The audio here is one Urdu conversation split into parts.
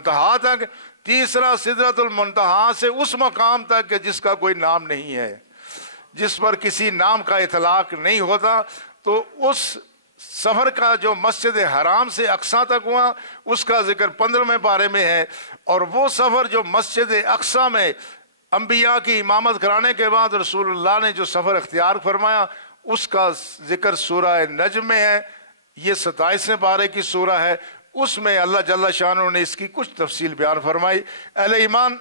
منتہا تک، تیسرا سدرۃ المنتہا سے اس مقام تک کہ جس کا کوئی نام نہیں ہے، جس پر کسی نام کا اطلاق نہیں ہوتا. تو اس سفر کا جو مسجد حرام سے اقصیٰ تک ہوا اس کا ذکر 15ویں پارے میں ہے. اور وہ سفر جو مسجد اقصیٰ میں انبیاء کی امامت کرانے کے بعد رسول اللہ نے جو سفر اختیار فرمایا اس کا ذکر سورہ نجم میں ہے. یہ 27ویں پارے کی سورہ ہے. اس میں اللہ جل شانہ نے اس کی کچھ تفصیل بیان فرمائی. اہل ایمان،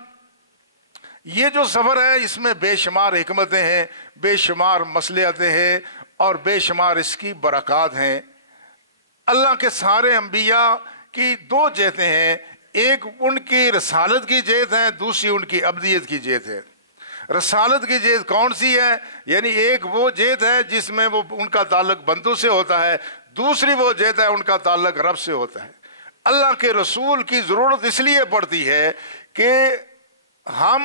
یہ جو سفر ہے اس میں بے شمار حکمتیں ہیں، بے شمار مصلحتیں ہیں اور بے شمار اس کی برکات ہیں. اللہ کے سارے انبیاء کی دو جہتیں ہیں، ایک ان کی رسالت کی جہت ہے، دوسری ان کی عبدیت کی جہت ہے. رسالت کی جہت کون سی ہے؟ یعنی ایک وہ جہت ہے جس میں وہ ان کا تعلق بندوں سے ہوتا ہے، دوسری وہ جہت ہے ان کا تعلق رب سے ہوتا ہے. اللہ کے رسول کی ضرورت اس لیے پڑتی ہے کہ ہم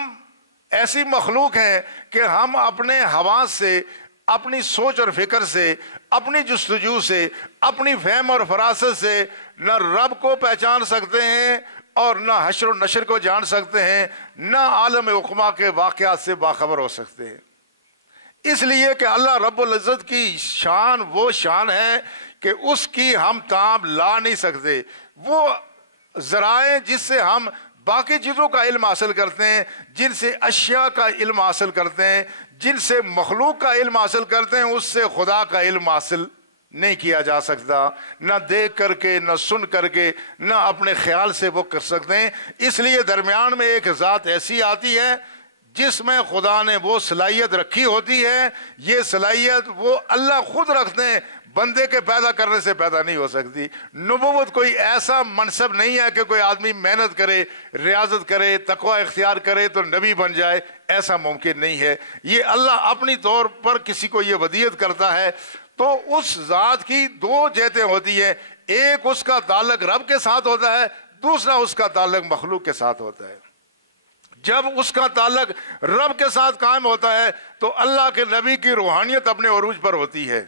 ایسی مخلوق ہیں کہ ہم اپنے حواس سے، اپنی سوچ اور فکر سے، اپنی جستجو سے، اپنی فہم اور فراست سے نہ رب کو پہچان سکتے ہیں اور نہ حشر و نشر کو جان سکتے ہیں، نہ عالم عقبیٰ کے واقعات سے باخبر ہو سکتے ہیں. اس لیے کہ اللہ رب العزت کی شان وہ شان ہے کہ اس کی ہم تاب لا نہیں سکتے. وہ ذرائع جس سے ہم باقی چیزوں کا علم حاصل کرتے ہیں، جن سے اشیاء کا علم حاصل کرتے ہیں، جن سے مخلوق کا علم حاصل کرتے ہیں، اس سے خدا کا علم حاصل نہیں کیا جا سکتا. نہ دیکھ کر کے، نہ سن کر کے، نہ اپنے خیال سے وہ کر سکتے ہیں. اس لیے درمیان میں ایک ذات ایسی آتی ہے جس میں خدا نے وہ صلاحیت رکھی ہوتی ہے. یہ صلاحیت وہ اللہ خود رکھتے ہیں، بندے کے پیدا کرنے سے پیدا نہیں ہو سکتی. نبوت کوئی ایسا منصب نہیں ہے کہ کوئی آدمی محنت کرے، ریاضت کرے، تقوی اختیار کرے تو نبی بن جائے. ایسا ممکن نہیں ہے. یہ اللہ اپنی طور پر کسی کو یہ ودیعت کرتا ہے. تو اس ذات کی دو جہتیں ہوتی ہیں، ایک اس کا تعلق رب کے ساتھ ہوتا ہے، دوسرا اس کا تعلق مخلوق کے ساتھ ہوتا ہے. جب اس کا تعلق رب کے ساتھ قائم ہوتا ہے تو اللہ کے نبی کی روحانیت اپنے عروج پر ہوتی ہے.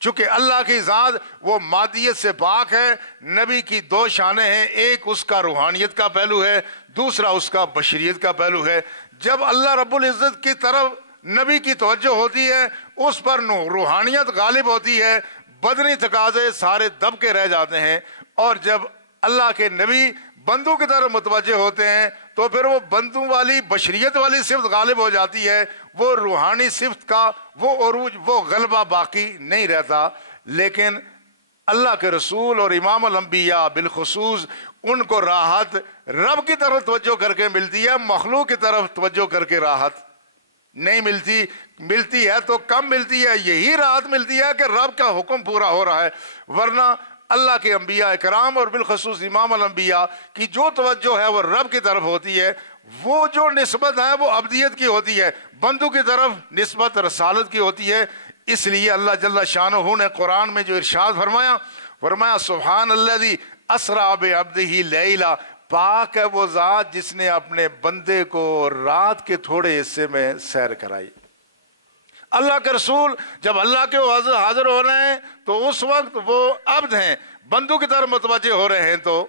چونکہ اللہ کی ذات وہ مادیت سے پاک ہے. نبی کی دو شانیں ہیں، ایک اس کا روحانیت کا پہلو ہے، دوسرا اس کا بشریت کا پہلو ہے. جب اللہ رب العزت کی طرف نبی کی توجہ ہوتی ہے اس پر روحانیت غالب ہوتی ہے، بدنی تقاضے سارے دب کے رہ جاتے ہیں. اور جب اللہ کے نبی بندوں کی طرف متوجہ ہوتے ہیں تو پھر وہ بندوں والی بشریت والی صفت غالب ہو جاتی ہے. وہ روحانی صفت کا وہ عروج، وہ غلبہ باقی نہیں رہتا. لیکن اللہ کے رسول اور امام الانبیاء بالخصوص ان کو راحت رب کی طرف توجہ کر کے ملتی ہے، مخلوق کی طرف توجہ کر کے راحت نہیں ملتی. ملتی ہے تو کم ملتی ہے. یہی راحت ملتی ہے کہ رب کا حکم پورا ہو رہا ہے. ورنہ اللہ کے انبیاء کرام اور بالخصوص امام الانبیاء کی جو توجہ ہے وہ رب کی طرف ہوتی ہے. وہ جو نسبت ہے وہ عبدیت کی ہوتی ہے، بندوں کی طرف نسبت رسالت کی ہوتی ہے. اس لیے اللہ جل شانہ نے قرآن میں جو ارشاد فرمایا سبحان الذی اسریٰ بعبدہ لیلا، پاک ہے وہ ذات جس نے اپنے بندے کو رات کے تھوڑے حصے میں سیر کرائی. اللہ کے رسول جب اللہ کے حاضر ہو رہے ہیں تو اس وقت وہ عبد ہیں، بندوں کی طرف متوجہ ہو رہے ہیں تو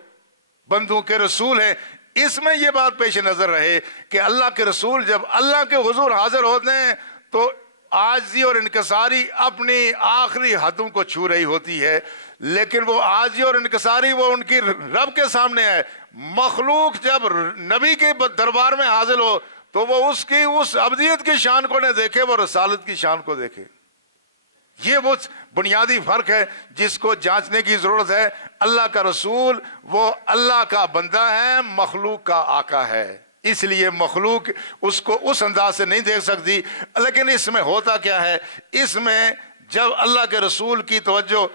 بندوں کے رسول ہیں. اس میں یہ بات پیش نظر رہے کہ اللہ کے رسول جب اللہ کے حضور حاضر ہوتے ہیں تو عاجزی اور انکساری اپنی آخری حدوں کو چھو رہی ہوتی ہے. لیکن وہ عاجزی اور انکساری وہ ان کی رب کے سامنے ہے. مخلوق جب نبی کے دربار میں حاضر ہو تو وہ اس کی اس عبدیت کی شان کو نہ دیکھے، وہ رسالت کی شان کو دیکھے. یہ وہ بنیادی فرق ہے جس کو جانچنے کی ضرورت ہے. اللہ کا رسول وہ اللہ کا بندہ ہے، مخلوق کا آقا ہے. اس لیے مخلوق اس کو اس انداز سے نہیں دیکھ سکتی. لیکن اس میں ہوتا کیا ہے، اس میں جب اللہ کے رسول کی توجہ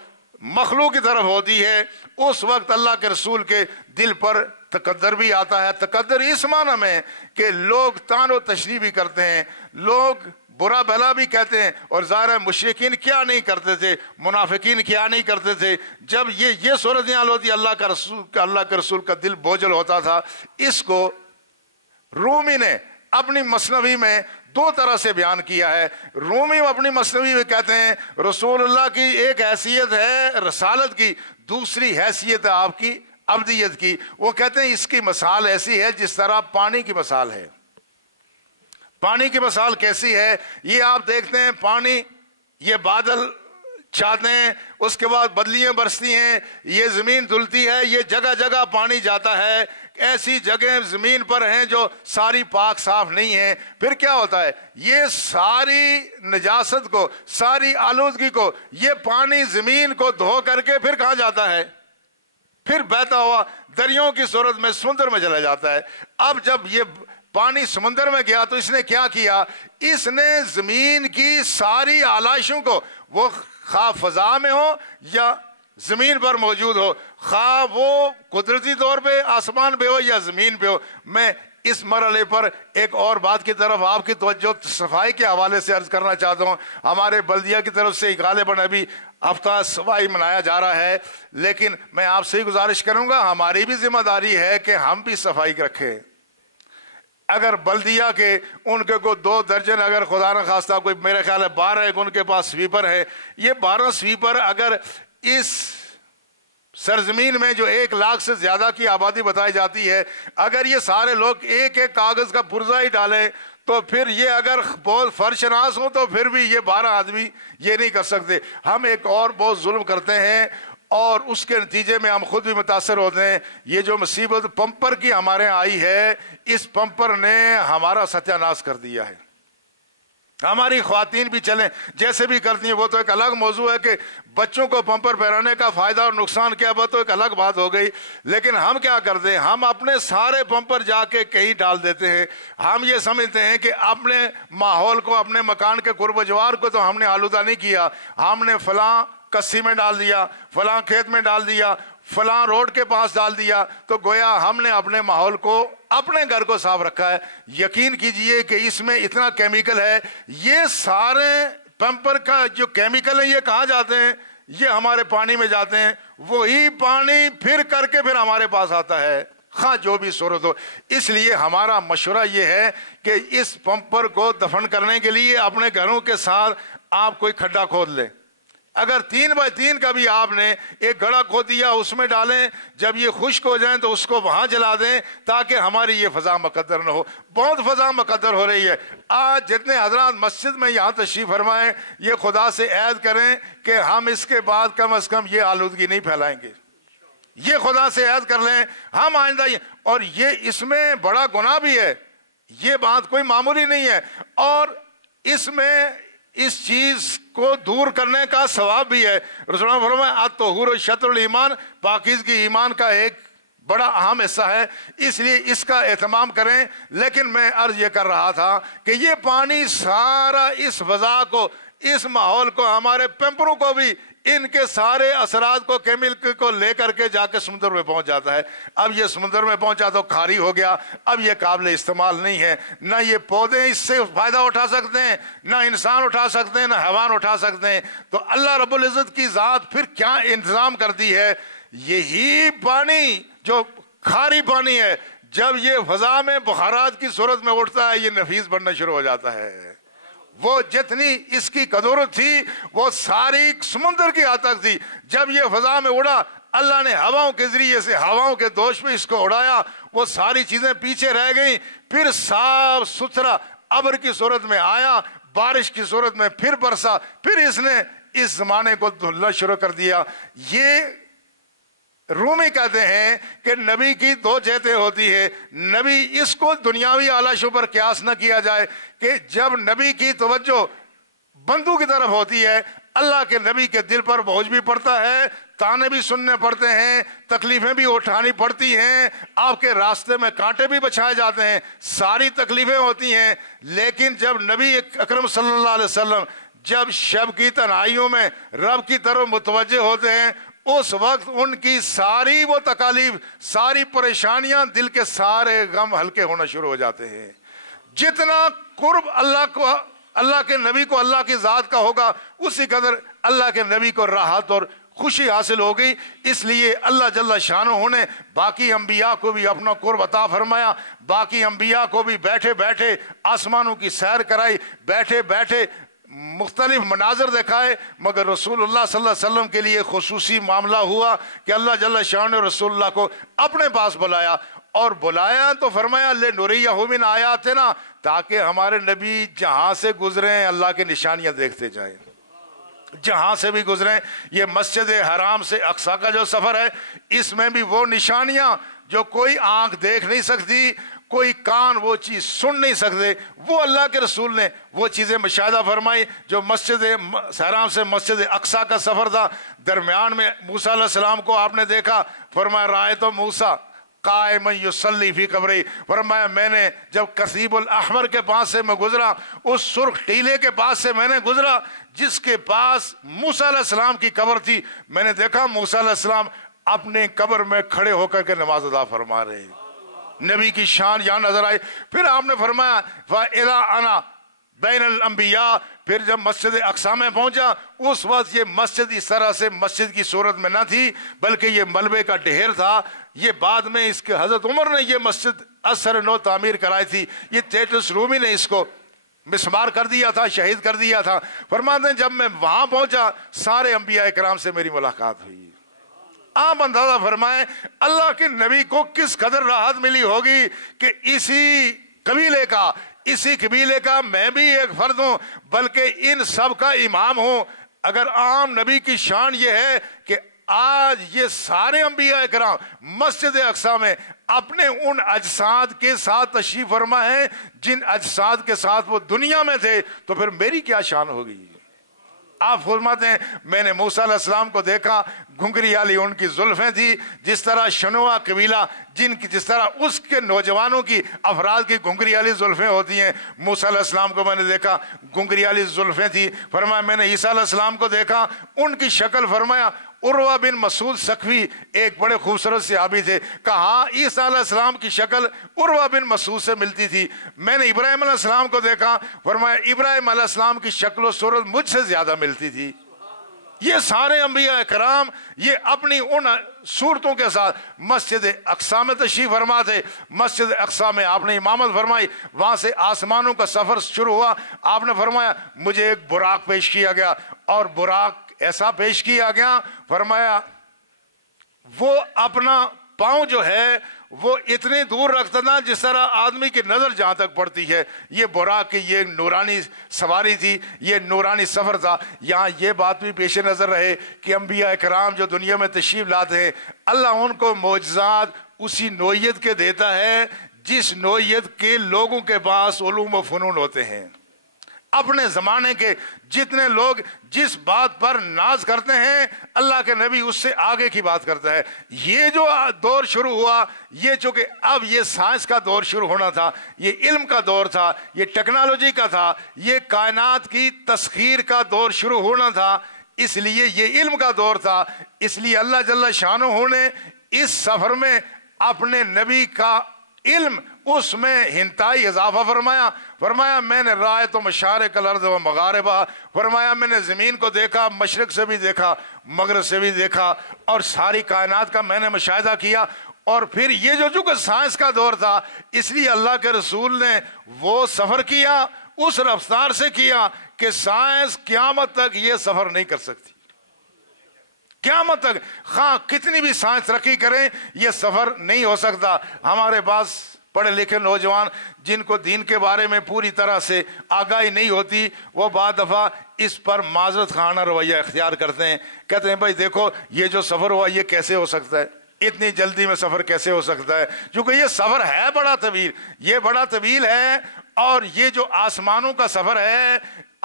مخلوق کی طرف ہوتی ہے اس وقت اللہ کے رسول کے دل پر تقدر بھی آتا ہے. تقدر اس معنی میں کہ لوگ طعن و تشریح بھی کرتے ہیں، لوگ برا بھلا بھی کہتے ہیں. اور ظاہر ہے مشرکین کیا نہیں کرتے تھے، منافقین کیا نہیں کرتے تھے. جب یہ صورتحال ہوتی اللہ کے رسول کا دل بوجھل ہوتا تھا. اس کو رومی نے اپنی مثنوی میں دو طرح سے بیان کیا ہے. رومی اپنی مثنوی میں کہتے ہیں رسول اللہ کی ایک حیثیت ہے رسالت کی، دوسری حیثیت ہے آپ کی ابدیت کی، وہ کہتے ہیں اس کی مثال ایسی ہے جس طرح پانی کی مثال ہے۔ پانی کی مثال کیسی ہے؟ یہ آپ دیکھتے ہیں پانی، یہ بادل چھاتے ہیں، اس کے بعد بدلیاں برستی ہیں، یہ زمین دھلتی ہے، یہ جگہ جگہ پانی جاتا ہے۔ ایسی جگہیں زمین پر ہیں جو ساری پاک صاف نہیں ہیں۔ پھر کیا ہوتا ہے؟ یہ ساری نجاست کو، ساری آلودگی کو یہ پانی زمین کو دھو کر کے پھر کہاں جاتا ہے؟ پھر بہتا ہوا دریاؤں کی صورت میں سمندر میں چلا جاتا ہے۔ اب جب یہ پانی سمندر میں گیا تو اس نے کیا کیا؟ اس نے زمین کی ساری آلائشوں کو، وہ خواہ فضا میں ہو یا زمین پر موجود ہو، خواہ وہ قدرتی طور پہ آسمان پہ ہو یا زمین پہ ہو۔ میں اس مرحلے پر ایک اور بات کی طرف آپ کی توجہ صفائی کے حوالے سے عرض کرنا چاہتا ہوں۔ ہمارے بلدیہ کی طرف سے غالباً ابھی ہفتہ صفائی منایا جا رہا ہے، لیکن میں آپ سے گزارش کروں گا ہماری بھی ذمہ داری ہے کہ ہم بھی صفائی رکھیں۔ اگر بلدیہ کے ان کے کو 2 درجن، اگر خدا نہ خواستہ کوئی میرے خیال ہے 12 ان کے پاس سویپر ہے، یہ 12 سویپر اگر اس سرزمین میں جو 1 لاکھ سے زیادہ کی آبادی بتائی جاتی ہے، اگر یہ سارے لوگ ایک ایک کاغذ کا پرزہ ہی ڈالیں تو پھر یہ اگر بہت فرشناس ہوں تو پھر بھی یہ 12 آدمی یہ نہیں کر سکتے۔ ہم ایک اور بہت ظلم کرتے ہیں اور اس کے نتیجے میں ہم خود بھی متاثر ہوتے ہیں۔ یہ جو مصیبت پمپر کی ہمارے آئی ہے، اس پمپر نے ہمارا ستیہ ناش کر دیا ہے۔ ہماری خواتین بھی چلیں جیسے بھی کرتی ہیں، وہ تو ایک الگ موضوع ہے کہ بچوں کو پمپر پہرانے کا فائدہ اور نقصان کیا، وہ تو ایک الگ بات ہو گئی۔ لیکن ہم کیا کرتے ہیں؟ ہم اپنے سارے پمپر جا کے کہیں ڈال دیتے ہیں۔ ہم یہ سمجھتے ہیں کہ اپنے ماحول کو، اپنے مکان کے قرب و جوار کو تو ہم نے آلودہ نہیں کیا، ہم نے فلاں کسی میں ڈال دیا، فلاں کھیت میں ڈال دیا، فلاں روڈ کے پاس ڈال دیا، تو گویا ہم نے اپنے ماحول کو، اپنے گھر کو صاف رکھا ہے۔ یقین کیجئے کہ اس میں اتنا کیمیکل ہے، یہ سارے پمپر کا جو کیمیکل ہے یہ کہاں جاتے ہیں؟ یہ ہمارے پانی میں جاتے ہیں، وہی پانی پھر کر کے پھر ہمارے پاس آتا ہے، خواہ جو بھی صورت ہو۔ اس لیے ہمارا مشورہ یہ ہے کہ اس پمپر کو دفن کرنے کے لیے اپنے گھروں کے ساتھ آپ کوئی کھڈا کھود لیں۔ اگر 3 بائی 3 کا بھی آپ نے ایک گڑھا کھود دیا، اس میں ڈالیں، جب یہ خشک ہو جائیں تو اس کو وہاں جلا دیں تاکہ ہماری یہ فضا مقدر نہ ہو۔ بہت فضا مقدر ہو رہی ہے۔ آج جتنے حضرات مسجد میں یہاں تشریف فرمائیں، یہ خدا سے عہد کریں کہ ہم اس کے بعد کم از کم یہ آلودگی نہیں پھیلائیں گے۔ یہ خدا سے عہد کر لیں ہم آئندہ اور یہ اس میں بڑا گناہ بھی ہے، یہ بات کوئی معمولی نہیں ہے، اور اس میں اس چیز کو دور کرنے کا ثواب بھی ہے۔ رسول اللہ فرمایا الطہور شطر الایمان، پاکیزگی ایمان کا ایک بڑا اہم حصہ ہے، اس لیے اس کا اہتمام کریں۔ لیکن میں عرض یہ کر رہا تھا کہ یہ پانی سارا اس فضا کو، اس ماحول کو، ہمارے پیمپروں کو بھی، ان کے سارے اثرات کو، کیمیکل کو لے کر کے جا کے سمندر میں پہنچ جاتا ہے۔ اب یہ سمندر میں پہنچا تو کھاری ہو گیا، اب یہ قابل استعمال نہیں ہے۔ نہ یہ پودے اس سے فائدہ اٹھا سکتے ہیں، نہ انسان اٹھا سکتے ہیں، نہ حیوان اٹھا سکتے ہیں۔ تو اللہ رب العزت کی ذات پھر کیا انتظام کرتی ہے؟ یہی پانی جو کھاری پانی ہے، جب یہ فضا میں بخارات کی صورت میں اٹھتا ہے، یہ نفیس بننا شروع ہو جاتا ہے۔ وہ جتنی اس کی قدرت تھی وہ ساری سمندر کی حد تک تھی۔ جب یہ فضا میں اڑا، اللہ نے ہواؤں کے ذریعے سے، ہواؤں کے دوش میں اس کو اڑایا، وہ ساری چیزیں پیچھے رہ گئیں، پھر صاف ستھرا ابر کی صورت میں آیا، بارش کی صورت میں پھر برسا، پھر اس نے اس زمانے کو دھلنا شروع کر دیا۔ یہ رومی کہتے ہیں کہ نبی کی 2 جہتیں ہوتی ہے۔ نبی، اس کو دنیاوی آلائشوں پر قیاس نہ کیا جائے کہ جب نبی کی توجہ بندوں کی طرف ہوتی ہے، اللہ کے نبی کے دل پر بوجھ بھی پڑتا ہے، تانے بھی سننے پڑتے ہیں، تکلیفیں بھی اٹھانی پڑتی ہیں، آپ کے راستے میں کانٹے بھی بچھائے جاتے ہیں، ساری تکلیفیں ہوتی ہیں۔ لیکن جب نبی اکرم صلی اللہ علیہ وسلم جب شب کی تنہائیوں میں رب کی طرف متوجہ ہوتے ہیں، اس وقت ان کی ساری وہ تکالیف، ساری پریشانیاں، دل کے سارے غم ہلکے ہونا شروع ہو جاتے ہیں۔ جتنا قرب اللہ کے نبی کو اللہ کی ذات کا ہوگا، اسی قدر اللہ کے نبی کو راحت اور خوشی حاصل ہوگی۔ اس لیے اللہ جل شانہ نے باقی انبیاء کو بھی اپنا قرب عطا فرمایا، باقی انبیاء کو بھی بیٹھے بیٹھے آسمانوں کی سیر کرائی، بیٹھے بیٹھے مختلف مناظر دکھائے، مگر رسول اللہ صلی اللہ علیہ وسلم کے لیے خصوصی معاملہ ہوا کہ اللہ جل شان نے رسول اللہ کو اپنے پاس بلایا، اور بلایا تو فرمایا لِنُرِيَّهُ مِنْ آیاتنا، تاکہ ہمارے نبی جہاں سے گزریں اللہ کی نشانیاں دیکھتے جائیں، جہاں سے بھی گزریں۔ یہ مسجد حرام سے اقصیٰ کا جو سفر ہے، اس میں بھی وہ نشانیاں جو کوئی آنکھ دیکھ نہیں سکتی، کوئی کان وہ چیز سن نہیں سکتے، وہ اللہ کے رسول نے وہ چیزیں مشاہدہ فرمائی۔ جو مسجد حرام سے مسجد اقصیٰ کا سفر تھا، درمیان میں موسیٰ علیہ السلام کو آپ نے دیکھا، فرمایا رأیت موسیٰ قائما یصلی فی قبری، فرمایا میں نے جب کثیب الاحمر کے پاس سے میں گزرا، اس سرخ ٹیلے کے پاس سے میں نے گزرا جس کے پاس موسیٰ علیہ السلام کی قبر تھی، میں نے دیکھا موسیٰ علیہ السلام اپنے قبر میں کھڑے ہو کر کے نماز ادا فرما رہے ہیں۔ نبی کی شان یہاں نظر آئی۔ پھر آپ نے فرمایا فَإِذَا أَنَا بین الانبیاء، پھر جب مسجد اقصیٰ میں پہنچا، اس وقت یہ مسجد اس طرح سے مسجد کی صورت میں نہ تھی، بلکہ یہ ملبے کا ڈھیر تھا۔ یہ بعد میں اس کے حضرت عمر نے یہ مسجد اثر نو تعمیر کرائی تھی، یہ ٹیٹس رومی نے اس کو مسمار کر دیا تھا، شہید کر دیا تھا۔ فرماتے ہیں جب میں وہاں پہنچا، سارے انبیاء کرام سے میری ملاقات ہوئی۔ آپ اندازہ فرمائیں اللہ کے نبی کو کس قدر راحت ملی ہوگی کہ اسی قبیلے کا میں بھی ایک فرد ہوں، بلکہ ان سب کا امام ہوں۔ اگر عام نبی کی شان یہ ہے کہ آج یہ سارے انبیاء کرام مسجد اقصیٰ میں اپنے ان اجساد کے ساتھ تشریف فرما ہیں جن اجساد کے ساتھ وہ دنیا میں تھے، تو پھر میری کیا شان ہوگی۔ آپ فرماتے ہیں میں نے موسیٰ علیہ السلام کو دیکھا، گھنگری والی ان کی زلفیں تھی، جس طرح شنوا قبیلہ جس طرح اس کے نوجوانوں کی افراد کی گھنگری والی زلفیں ہوتی ہیں، موسیٰ علیہ السلام کو میں نے دیکھا گھنگری والی زلفیں تھی۔ فرمایا میں نے عیسیٰ علیہ السلام کو دیکھا، ان کی شکل فرمایا عروہ بن مسعود ثقفی ایک بڑے خوبصورت صحابی تھے، کہا عیسیٰ علیہ السلام کی شکل عروہ بن مسعود سے ملتی تھی۔ میں نے ابراہیم علیہ السلام کو دیکھا، فرمایا ابراہیم علیہ السلام کی شکل و صورت مجھ سے زیادہ ملتی تھی۔ یہ سارے انبیاء کرام یہ اپنی ان صورتوں کے ساتھ مسجد اقصیٰ میں تشریف فرما تھے۔ مسجد اقصیٰ میں آپ نے امامت فرمائی، وہاں سے آسمانوں کا سفر شروع ہوا۔ آپ نے فرمایا مجھے ایک براق پیش کیا گیا، اور براق ایسا پیش کیا گیا، فرمایا وہ اپنا پاؤں جو ہے وہ اتنی دور رکھتا تھا جس طرح آدمی کی نظر جہاں تک پڑتی ہے۔ یہ براق کی یہ نورانی سواری تھی، یہ نورانی سفر تھا۔ یہاں یہ بات بھی پیش نظر رہے کہ انبیاء کرام جو دنیا میں تشریف لاتے ہیں، اللہ ان کو معجزات اسی نوعیت کے دیتا ہے جس نوعیت کے لوگوں کے پاس علوم و فنون ہوتے ہیں۔ اپنے زمانے کے جتنے لوگ جس بات پر ناز کرتے ہیں، اللہ کے نبی اس سے آگے کی بات کرتا ہے۔ یہ جو دور شروع ہوا، یہ چونکہ اب یہ سائنس کا دور شروع ہونا تھا، یہ علم کا دور تھا، یہ ٹیکنالوجی کا تھا، یہ کائنات کی تسخیر کا دور شروع ہونا تھا، اس لیے یہ علم کا دور تھا۔ اس لیے اللہ جل شانہ نے اس سفر میں اپنے نبی کا علم اس میں انتہائی اضافہ فرمایا میں نے رأیت مشارق الارض و مغاربہ، فرمایا میں نے زمین کو دیکھا، مشرق سے بھی دیکھا، مغرب سے بھی دیکھا، اور ساری کائنات کا میں نے مشاہدہ کیا۔ اور پھر یہ جو چونکہ سائنس کا دور تھا، اس لیے اللہ کے رسول نے وہ سفر کیا، اس رفتار سے کیا کہ سائنس قیامت تک یہ سفر نہیں کر سکتی۔ قیامت تک خواہ کتنی بھی سائنس ترقی کریں، یہ سفر نہیں ہو سکتا۔ ہمارے پاس پڑھے لکھے نوجوان جن کو دین کے بارے میں پوری طرح سے آگاہی نہیں ہوتی، وہ بعض دفعہ اس پر معذرت خانہ رویہ اختیار کرتے ہیں، کہتے ہیں بھائی دیکھو یہ جو سفر ہوا یہ کیسے ہو سکتا ہے، اتنی جلدی میں سفر کیسے ہو سکتا ہے، کیونکہ یہ سفر ہے بڑا طویل، یہ بڑا طویل ہے۔ اور یہ جو آسمانوں کا سفر ہے،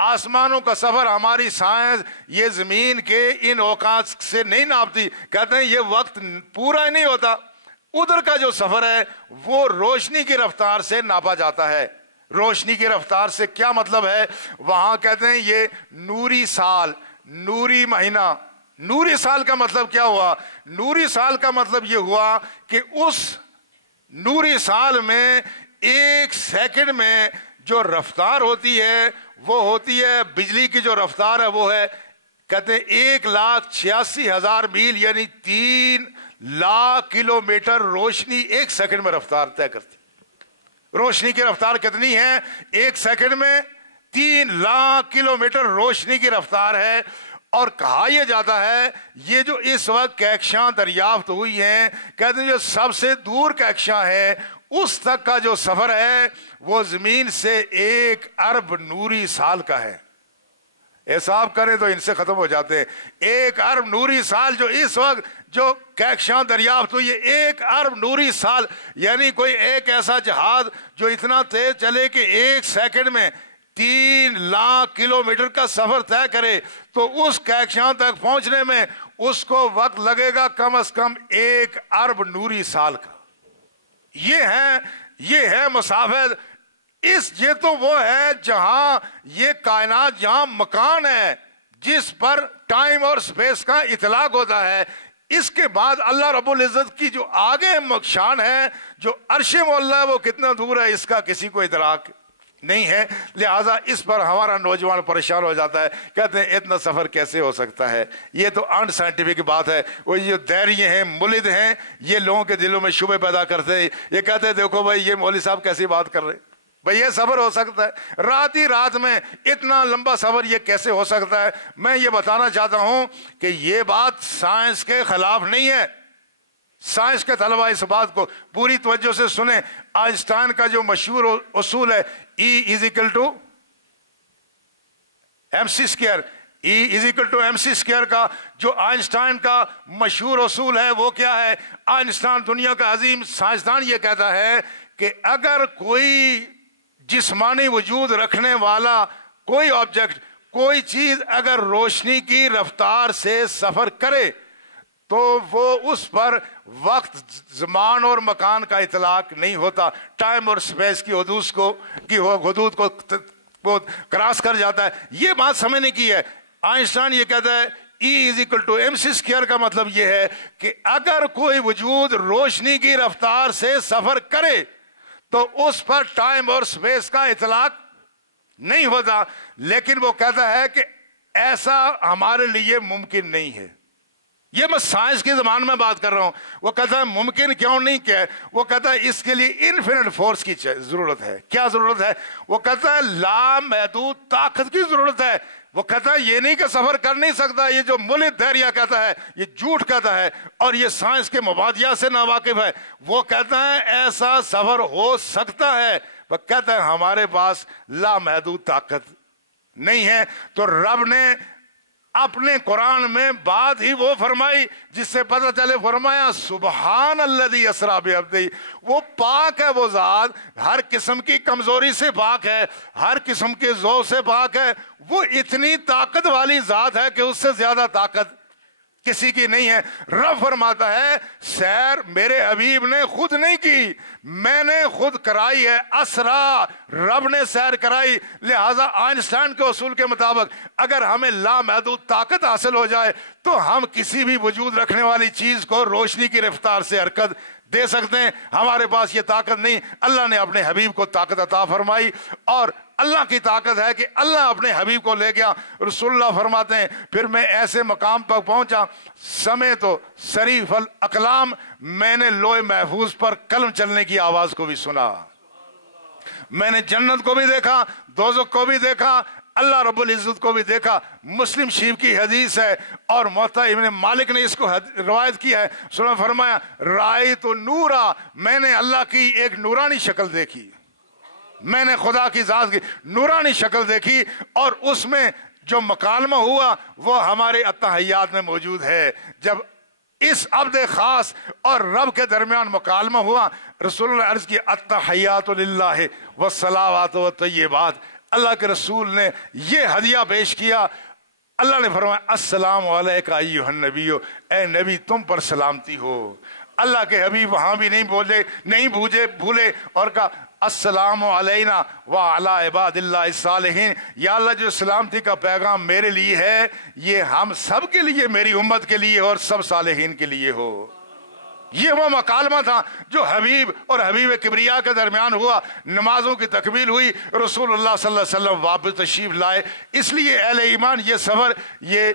آسمانوں کا سفر ہماری سائنس یہ زمین کے ان اوقات سے نہیں ناپتی، کہتے ہیں یہ وقت پورا ہی نہیں ہوتا۔ ادھر کا جو سفر ہے وہ روشنی کی رفتار سے ناپا جاتا ہے۔ روشنی کی رفتار سے کیا مطلب ہے؟ وہاں کہتے ہیں یہ نوری سال، نوری مہینہ۔ نوری سال کا مطلب کیا ہوا؟ نوری سال کا مطلب یہ ہوا کہ اس نوری سال میں ایک سیکنڈ میں جو رفتار ہوتی ہے وہ ہوتی ہے، بجلی کی جو رفتار ہے وہ ہے، کہتے ہیں 1,86,000 میل، یعنی 3 لاکھ کلومیٹر روشنی ایک سیکنڈ میں رفتار طے کرتی۔ روشنی کی رفتار کتنی ہے؟ ایک سیکنڈ میں 3 لاکھ کلومیٹر روشنی کی رفتار ہے، اور کہا یہ جاتا ہے یہ جو اس وقت کہکشاں دریافت ہوئی ہیں، کہتے ہیں جو سب سے دور کہکشاں ہے اس تک کا جو سفر ہے وہ زمین سے 1 ارب نوری سال کا ہے۔ حساب کریں تو ان سے ختم ہو جاتے ہیں۔ 1 ارب نوری سال جو اس وقت جو کہکشاں دریافت ہوئی ہے، 1 ارب نوری سال، یعنی کوئی ایک ایسا جہاز جو اتنا تیز چلے کہ 1 سیکنڈ میں 3 لاکھ کلومیٹر کا سفر طے کرے، تو اس کہکشاں تک پہنچنے میں اس کو وقت لگے گا کم از کم 1 ارب نوری سال کا۔ یہ ہے مسافت۔ یہ تو وہ ہے جہاں یہ کائنات، جہاں مکان ہے جس پر ٹائم اور سپیس کا اطلاق ہوتا ہے۔ اس کے بعد اللہ رب العزت کی جو آگے شان ہے، جو عرش مولا ہے، وہ کتنا دور ہے اس کا کسی کو ادراک نہیں ہے، لہٰذا اس پر ہمارا نوجوان پریشان ہو جاتا ہے، کہتے ہیں اتنا سفر کیسے ہو سکتا ہے؟ یہ تو ان سائنٹیفک بات ہے۔ وہ یہ دہریے ہیں، ملد ہیں، یہ لوگوں کے دلوں میں شبہ پیدا کرتے ہیں، یہ کہتے ہیں دیکھو بھائی یہ مولوی صاحب کیسی بات کر رہے ہیں، بھئی یہ سفر ہو سکتا ہے؟ رات ہی رات میں اتنا لمبا سفر یہ کیسے ہو سکتا ہے؟ میں یہ بتانا چاہتا ہوں کہ یہ بات سائنس کے خلاف نہیں ہے۔ سائنس کے طلبہ اس بات کو پوری توجہ سے سنیں۔ آئنسٹائن کا جو مشہور اصول ہے E=mc²، E=mc² کا جو آئنسٹائن کا مشہور اصول ہے وہ کیا ہے؟ آئنسٹائن دنیا کا عظیم سائنسدان یہ کہتا ہے کہ اگر کوئی جسمانی وجود رکھنے والا کوئی آبجیکٹ، کوئی چیز اگر روشنی کی رفتار سے سفر کرے تو وہ اس پر وقت، زمان اور مکان کا اطلاق نہیں ہوتا، ٹائم اور سپیس کی حدود کو کراس کر جاتا ہے۔ یہ بات سمجھنے کی ہے۔ آئنسٹائن یہ کہتا ہے E=mc² کا مطلب یہ ہے کہ اگر کوئی وجود روشنی کی رفتار سے سفر کرے تو اس پر ٹائم اور سپیس کا اطلاق نہیں ہوتا، لیکن وہ کہتا ہے کہ ایسا ہمارے لیے ممکن نہیں ہے۔ یہ میں سائنس کی زبان میں بات کر رہا ہوں۔ وہ کہتا ہے ممکن کیوں نہیں کیا ہے؟ وہ کہتا ہے اس کے لیے انفینٹ فورس کی ضرورت ہے۔ کیا ضرورت ہے؟ وہ کہتا ہے لامحدود طاقت کی ضرورت ہے۔ وہ کہتا ہے یہ نہیں کہ سفر کر نہیں سکتا، یہ جو ملک دہریہ کہتا ہے یہ جھوٹ کہتا ہے اور یہ سائنس کے مبادیات سے ناواقف ہے۔ وہ کہتا ہے ایسا سفر ہو سکتا ہے، وہ کہتا ہے ہمارے پاس لامحدود طاقت نہیں ہے۔ تو رب نے اپنے قرآن میں بات ہی وہ فرمائی جس سے پتہ چلے، فرمایا سبحان الذی اسریٰ بعبدہ، وہ پاک ہے، وہ ذات ہر قسم کی کمزوری سے پاک ہے، ہر قسم کے ضعف سے پاک ہے۔ وہ اتنی طاقت والی ذات ہے کہ اس سے زیادہ طاقت کسی کی نہیں ہے۔ رب فرماتا ہے سیر میرے حبیب نے خود نہیں کی، میں نے خود کرائی ہے۔ اسرا، رب نے سیر کرائی۔ لہٰذا آئنسٹائن کے اصول کے مطابق اگر ہمیں لامحدود طاقت حاصل ہو جائے تو ہم کسی بھی وجود رکھنے والی چیز کو روشنی کی رفتار سے حرکت دے سکتے ہیں۔ ہمارے پاس یہ طاقت نہیں، اللہ نے اپنے حبیب کو طاقت عطا فرمائی، اور اللہ کی طاقت ہے کہ اللہ اپنے حبیب کو لے گیا۔ رسول اللہ فرماتے ہیں پھر میں ایسے مقام پر پہنچا، سمیت و صریف الاقلام، میں نے لوح محفوظ پر قلم چلنے کی آواز کو بھی سنا۔ میں نے جنت کو بھی دیکھا، دوزخ کو بھی دیکھا، اللہ رب العزت کو بھی دیکھا۔ مسلم شریف کی حدیث ہے اور موطا ابن مالک نے اس کو روایت کی ہے۔ سنا فرمایا رأیت نورا، میں نے اللہ کی ایک نورانی شکل دیکھی، میں نے خدا کی ذات کی نورانی شکل دیکھی، اور اس میں جو مکالمہ ہوا وہ ہمارے اتحیات میں موجود ہے۔ جب اس عبد خاص اور رب کے درمیان مکالمہ ہوا، رسول اللہ عرض کی التحیات للہ والصلوات والطیبات، اللہ کے رسول نے یہ ہدیہ پیش کیا۔ اللہ نے فرمایا السلام علیکہ ایھا النبی، اے نبی تم پر سلامتی ہو۔ اللہ کے حبیب وہاں بھی نہیں بھولے اور کہا السلام علینا وعلی عباد اللہ الصالحین، یا اللہ جو سلامتی کا پیغام میرے لیے ہے یہ ہم سب کے لیے، میری امت کے لیے اور سب صالحین کے لیے ہو۔ یہ وہ مکالمہ تھا جو حبیب اور حبیب کبریا کے درمیان ہوا۔ نمازوں کی تکمیل ہوئی، رسول اللہ صلی اللہ علیہ وسلم واپس تشریف لائے۔ اس لیے اہل ایمان یہ سفر، یہ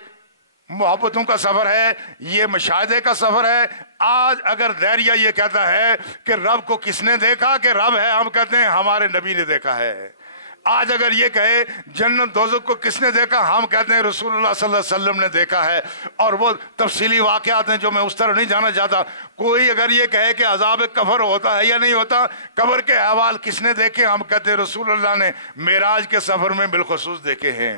محبتوں کا سفر ہے، یہ مشاہدے کا سفر ہے۔ آج اگر دہریہ یہ کہتا ہے کہ رب کو کس نے دیکھا، کہ رب ہے، ہم کہتے ہیں ہمارے نبی نے دیکھا ہے۔ آج اگر یہ کہے جنت دوزخ کو کس نے دیکھا، ہم کہتے ہیں رسول اللہ صلی اللہ علیہ وسلم نے دیکھا ہے، اور وہ تفصیلی واقعات ہیں جو میں اس طرح نہیں جانا چاہتا۔ کوئی اگر یہ کہے کہ عذاب قبر ہوتا ہے یا نہیں ہوتا، قبر کے احوال کس نے دیکھے، ہم کہتے ہیں رسول اللہ نے معراج کے سفر میں بالخصوص دیکھے ہیں۔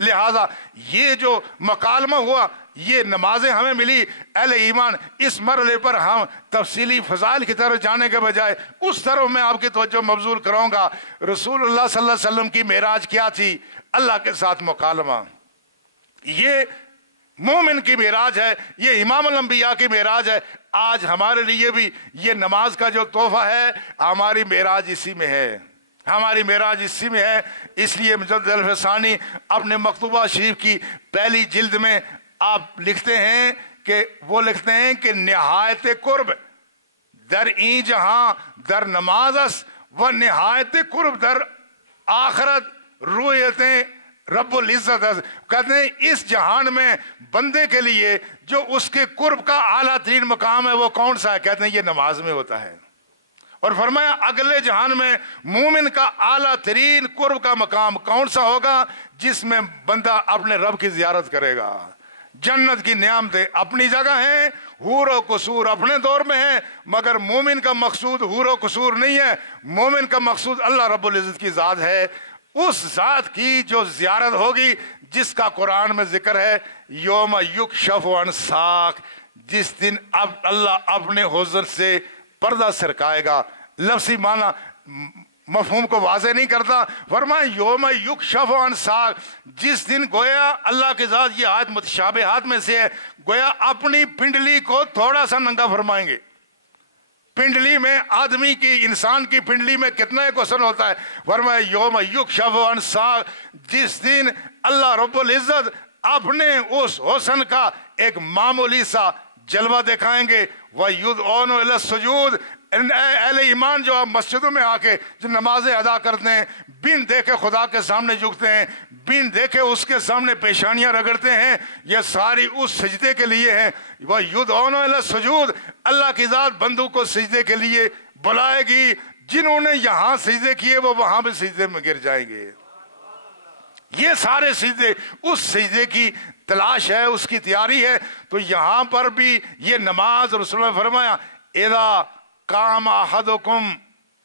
لہذا یہ جو مکالمہ ہوا، یہ نمازیں ہمیں ملی، اہل ایمان اس مرحلے پر ہم تفصیلی فضائل کی طرف جانے کے بجائے اس طرف میں آپ کی توجہ مبذول کراؤں گا۔ رسول اللہ صلی اللہ علیہ وسلم کی معراج کیا تھی؟ اللہ کے ساتھ مکالمہ۔ یہ مومن کی معراج ہے، یہ امام الانبیاء کی معراج ہے۔ آج ہمارے لیے بھی یہ نماز کا جو تحفہ ہے، ہماری معراج اسی میں ہے، ہماری معراج اسی میں ہے۔ اس لیے مجدد الفسانی اپنے مکتوبہ شریف کی پہلی جلد میں آپ لکھتے ہیں کہ وہ لکھتے ہیں کہ نہایت قرب در این جہاں در نماز اس و نہایت قرب در آخرت رویتیں رب العزت اس۔ کہتے ہیں اس جہان میں بندے کے لیے جو اس کے قرب کا اعلیٰ ترین مقام ہے وہ کون سا ہے؟ کہتے ہیں یہ نماز میں ہوتا ہے۔ اور فرمایا اگلے جہان میں مومن کا اعلیٰ ترین قرب کا مقام کون سا ہوگا؟ جس میں بندہ اپنے رب کی زیارت کرے گا۔ جنت کی نعمتیں اپنی جگہ ہیں، حور و قصور اپنے دور میں ہیں، مگر مومن کا مقصود حور و قصور نہیں ہے، مومن کا مقصود اللہ رب العزت کی ذات ہے۔ اس ذات کی جو زیارت ہوگی جس کا قرآن میں ذکر ہے، یوم یکشف عن ساق، جس دن اب اللہ اپنے حضور سے پردہ سرکائے گا۔ لفظی معنی مفہوم کو واضح نہیں کرتا، فرمایا یوم یکشف عن ساق، جس دن گویا اللہ کے ذات، یہ آیت متشابہات میں سے ہے، گویا اپنی پنڈلی کو تھوڑا سا ننگا فرمائیں گے۔ پنڈلی میں آدمی کی، انسان کی پنڈلی میں کتنا ایک حسن ہوتا ہے، فرمایا یوم یکشف عن ساق، جس دن اللہ رب العزت اپنے اس حسن کا ایک معمولی سا جلوہ دکھائیں گے۔ وَيُدْعُونَ إِلَى السُّجُودِ، اہل ایمان جو آپ مسجدوں میں آ کے جو نمازیں ادا کرتے ہیں، بن دیکھے خدا کے سامنے جھکتے ہیں، بن دیکھے اس کے سامنے پیشانیاں رگڑتے ہیں، یہ ساری اس سجدے کے لیے ہیں۔ وَيُدْعُونَ إِلَى السُّجُودِ، اللہ کی ذات بندوں کو سجدے کے لیے بلائے گی، جنہوں نے یہاں سجدے کیے وہ وہاں بھی سجدے میں گر جائیں گے۔ یہ سارے سجدے اس سجدے کی تلاش ہے، اس کی تیاری ہے۔ تو یہاں پر بھی یہ نماز، رسول اللہ نے فرمایا اذا قام احدکم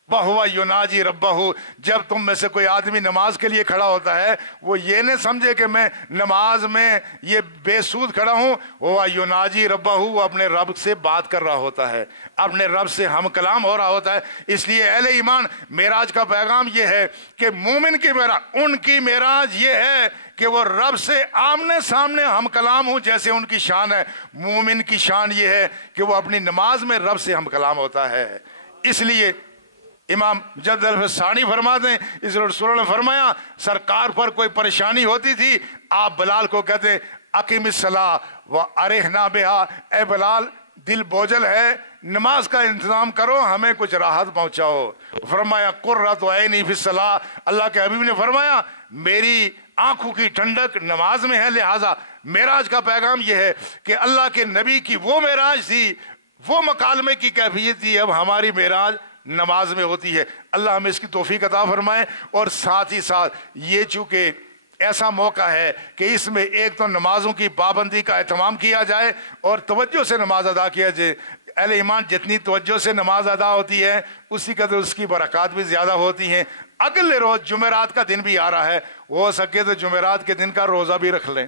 وہو یناجی ربہ، جب تم میں سے کوئی آدمی نماز کے لیے کھڑا ہوتا ہے، وہ یہ نہ سمجھے کہ میں نماز میں یہ بے سود کھڑا ہوں، وہ یناجی ربہ، وہ اپنے رب سے بات کر رہا ہوتا ہے، اپنے رب سے ہم کلام ہو رہا ہوتا ہے۔ اس لیے اہل ایمان معراج کا پیغام یہ ہے کہ مومن کی معراج، ان کی معراج یہ ہے کہ وہ رب سے آمنے سامنے ہم کلام ہوں، جیسے ان کی شان ہے۔ مومن کی شان یہ ہے کہ وہ اپنی نماز میں رب سے ہم کلام ہوتا ہے۔ اس لیے امام مجدد الفسانی فرماتے ہیں، اس رسول اللہ نے فرمایا سرکار پر کوئی پریشانی ہوتی تھی، آپ بلال کو کہتے ہیں اقیم الصلاۃ وارحنا بہا، اے بلال دل بوجھل ہے، نماز کا انتظام کرو، ہمیں کچھ راحت پہنچاؤ۔ فرمایا قرۃ عینی فی الصلاۃ، اللہ کے حبیب نے فرمایا میری آنکھوں کی ٹھنڈک نماز میں ہے۔ لہٰذا معراج کا پیغام یہ ہے کہ اللہ کے نبی کی وہ معراج تھی، وہ مکالمے کی کیفیت تھی، اب ہماری معراج نماز میں ہوتی ہے۔ اللہ ہمیں اس کی توفیق عطا فرمائے۔ اور ساتھ ہی ساتھ یہ چونکہ ایسا موقع ہے کہ اس میں ایک تو نمازوں کی پابندی کا اہتمام کیا جائے اور توجہ سے نماز ادا کیا جائے۔ اہل ایمان جتنی توجہ سے نماز ادا ہوتی ہے اسی قدر اس کی برکات بھی زیادہ ہوتی ہیں۔ اگلے روز جمعرات کا دن بھی آ رہا ہے، ہو سکے تو جمعرات کے دن کا روزہ بھی رکھ لیں۔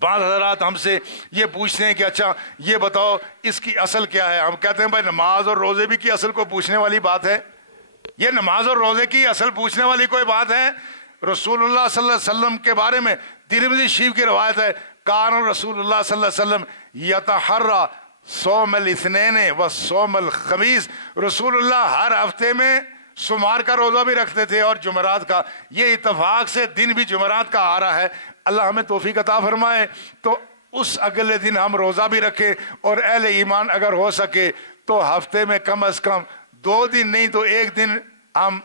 بعض حضرات ہم سے یہ پوچھتے ہیں کہ اچھا یہ بتاؤ اس کی اصل کیا ہے؟ ہم کہتے ہیں بھائی نماز اور روزے بھی کی اصل کو پوچھنے والی بات ہے؟ یہ نماز اور روزے کی اصل پوچھنے والی کوئی بات ہے؟ رسول اللہ صلی اللہ علیہ وسلم کے بارے میں ترمذی شریف کی روایت ہے، کان رسول اللہ صلی اللہ علیہ وسلم یتحری صوم الاثنین و صوم الخمیس، رسول اللہ ہر ہفتے میں سمار کا روزہ بھی رکھتے تھے اور جمعرات کا۔ یہ اتفاق سے دن بھی جمعرات کا آ رہا ہے، اللہ ہمیں توفیق عطا فرمائے تو اس اگلے دن ہم روزہ بھی رکھیں۔ اور اہل ایمان اگر ہو سکے تو ہفتے میں کم از کم 2 دن نہیں تو 1 دن ہم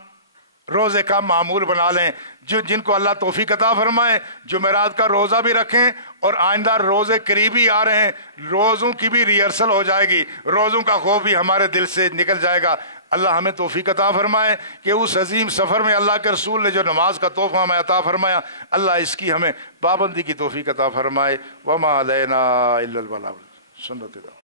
روزے کا معمول بنا لیں. جن کو اللہ توفیق عطا فرمائے جمعرات کا روزہ بھی رکھیں, اور آئندہ روزے قریبی آ رہے ہیں, روزوں کی بھی ریہرسل ہو جائے گی, روزوں کا خوف بھی ہمارے دل سے نکل جائے گا. اللہ ہمیں توفیق عطا فرمائے کہ اس عظیم سفر میں اللہ کے رسول نے جو نماز کا تحفہ ہمیں عطا فرمایا, اللہ اس کی ہمیں پابندی کی توفیق عطا فرمائے. وما علینا الا البلاغ. سنت